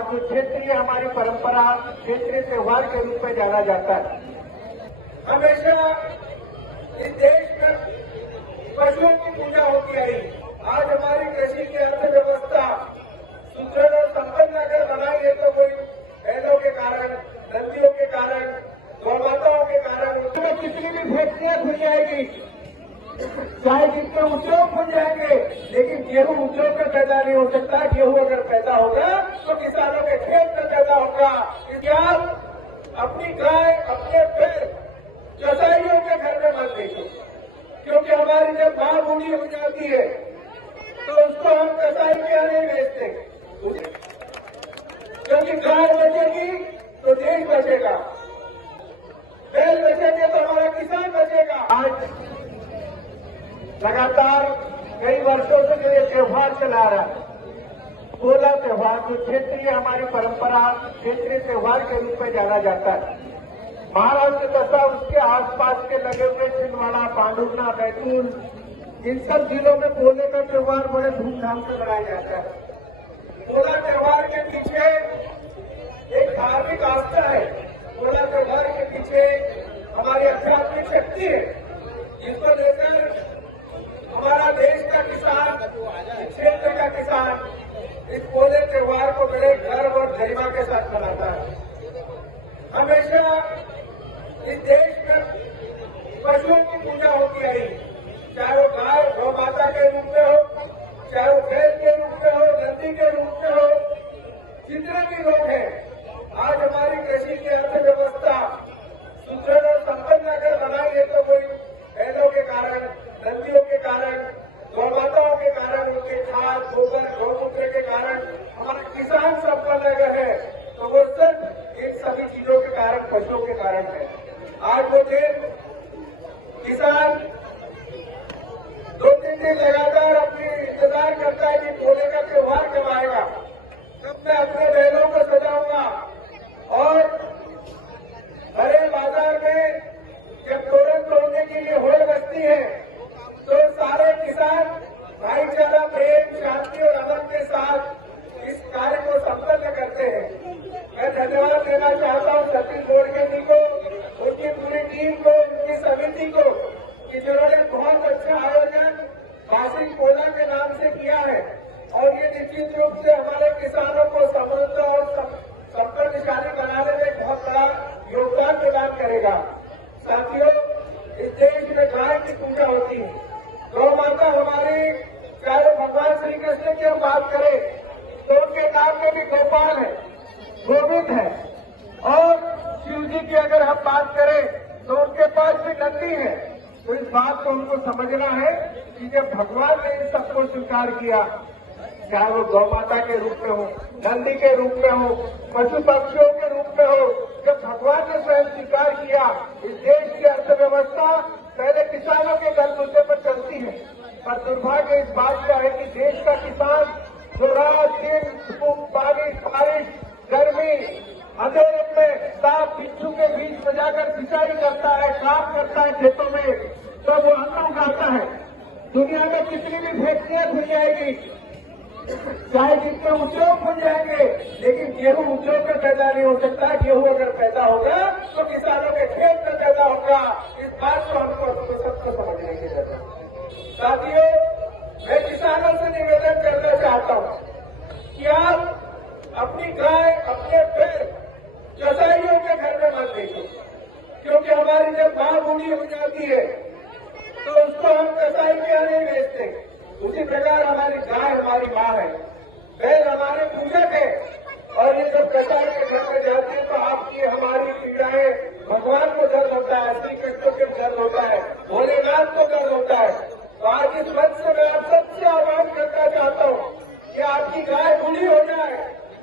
त्योहार जो क्षेत्रीय हमारी परंपरा क्षेत्रीय त्योहार के रूप में जाना जाता है। हमेशा इस देश में पशुओं की पूजा होती आई। आज हमारी कृषि की अर्थव्यवस्था सुदृढ़ और संपन्न अगर बनाई है तो कोई बैलों के कारण, नदियों के कारण, गौमाताओं के कारण उसमें कितनी भी फैक्ट्रियां खुल जाएगी, चाहे जितने उद्योग खुल जाएंगे, लेकिन गेहूं उद्योग में पैदा नहीं हो सकता। गेहूं अगर पैदा होगा तो किसानों के खेत में पैदा होगा। इसलिए आप अपनी गाय, अपने पेड़ कसाईयों के घर में मत देखो, क्योंकि हमारी जब मां बूढ़ी हो जाती है तो उसको हम कसाई के यहाँ नहीं बेचते, क्योंकि गाय बचेगी तो देश बचेगा, बैल बचेंगे तो हमारा किसान बचेगा। आज लगातार कई वर्षों से जो ये त्योहार चला रहा है, पोला त्योहार जो क्षेत्रीय हमारी परंपरा क्षेत्रीय त्योहार के रूप में जाना जाता है। महाराष्ट्र तथा उसके आसपास के लगे हुए छिंदवाड़ा, पांडुरना, बैतूल, इन सब जिलों में पोले का त्योहार बड़े धूमधाम से मनाया जाता है। पोला त्योहार के पीछे एक धार्मिक आस्था है। पोला त्योहार के पीछे हमारी आध्यात्मिक शक्ति है, जिसको लेकर हमारा देश का किसान, क्षेत्र का किसान इस पोले त्योहार को बड़े गर्व और गरिमा के साथ मनाता है। हमेशा इस देश में पशुओं की पूजा होती आई, चाहे वो गाय गौ माता के रूप में हो, चाहे वो बैल के रूप में हो, नंदी के रूप में हो, जितने भी लोग हैं। आज हमारी कृषि की अर्थव्यवस्था सुदृढ़ और संपन्न अगर बनाई है तो कोई बैलों के कारण, नदियों के कारण, गौमाताओं के कारण, उनके खाद, गोबर, गौमूत्र के कारण हमारा किसान संपन्न अगर है तो वो सिर्फ इन सभी चीजों के कारण, पशुओं के कारण है। आज वो दिन किसान 2-3 दिन लगातार अपनी इंतजार करता है कि पोले का त्योहार कब आएगा, कब मैं अपने बैलों को सजाऊंगा। और बड़े बाजार में जब तोरण तोड़ने के लिए होड़ बजती है तो सारे किसान भाईचारा, प्रेम, शांति और अमन के साथ इस कार्य को संपन्न करते हैं। मैं धन्यवाद देना चाहता हूं सतीश गोडके जी को, उनकी पूरी टीम को, उनकी समिति को, कि जिन्होंने बहुत अच्छा आयोजन वार्षिक पोला के नाम से किया है। और ये निश्चित रूप से हमारे किसानों को समृद्ध और संपन्नशाली बनाने में बहुत बड़ा योगदान प्रदान करेगा। साथियों, इस देश में गाय की पूजा होती है। गौ माता हमारी, चाहे भगवान श्री कृष्ण की हम बात करें तो उनके नाम में भी गोपाल है, गोविंद है। और शिव जी की अगर हम बात करें तो उनके पास भी नंदी है। तो इस बात को हमको समझना है कि जब भगवान ने इन सबको स्वीकार किया, चाहे वो गौ माता के रूप में हो, नंदी के रूप में हो, पशु पक्षियों के रूप में हो, जब भगवान ने स्वयं स्वीकार किया, इस देश की अर्थव्यवस्था पहले किसानों के बलबूते पर चलती है। पर दुर्भाग्य इस बात का है कि देश का किसान जो रात दिन धूप, बारिश, गर्मी, अंधेरे में सांप बिच्छू के बीच में जाकर सिंचाई करता है, काम करता है खेतों में, तो वो अन्न उगाता है। दुनिया में कितनी भी फैक्ट्रियां खुल जाएगी, चाहे जितने उद्योग खुल जाएंगे, लेकिन गेहूं उद्योग में पैदा नहीं हो सकता। गेहूं अगर पैदा होगा तो किसानों के खेत में पैदा होगा। इस बात को हमको सबको समझने की जरूरत है। साथियों, मैं किसानों से निवेदन करना चाहता हूं कि आप अपनी गाय, अपने पेड़ कसाईयों के घर में मत देखो, क्योंकि हमारी जब मां बूढ़ी हो जाती है तो उसको हम कसाई के यहाँ नहीं बेचते। उसी प्रकार हमारी गाय हमारी मां है, बैल हमारे पूजक है। और ये जब कसाई के घर में जाते हैं तो आपकी हमारी पीड़ाएं भगवान को दर्द होता है, श्री कृष्ण को दर्द होता है, भोलेनाथ को दर्द होता है। तो आज इस मंच से मैं आप सबसे आह्वान करना चाहता हूँ कि आपकी गाय बूढ़ी हो जाए,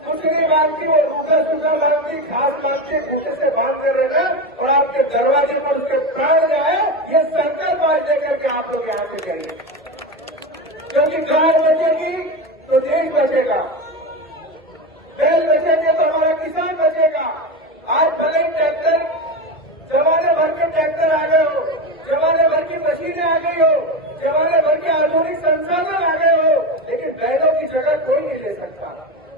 कुछ नहीं मांगती, वो रूखा सूखा मांगती, घास मांगती, खूटे से बांध कर रहना और आपके दरवाजे पर उसके प्राण जाए, ये संकल्प आज लेकर के आप लोग यहाँ से करिए। क्योंकि गाय बचेगी तो देश बचेगा, बैल बचेंगे तो हमारा किसान बचेगा। आज भले ही ट्रैक्टर, जमाने भर के ट्रैक्टर आ गए हो, जमाने भर की मशीनें आ गई हो, जमाने भर के आधुनिक संसाधन आ गए हो, लेकिन बैलों की जगह कोई नहीं ले सकता।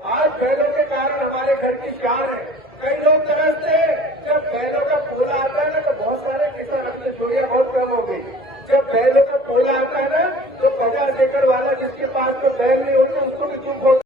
आज बैलों के कारण हमारे घर की शान है। कई लोग तरसते हैं, जब बैलों का पोला आता है ना तो बहुत सारे किसान, अपनी चोरियां बहुत कम हो गई। जब बैलों का पोला आता है ना तो 50 एकड़ वाला जिसके पास में बैल नहीं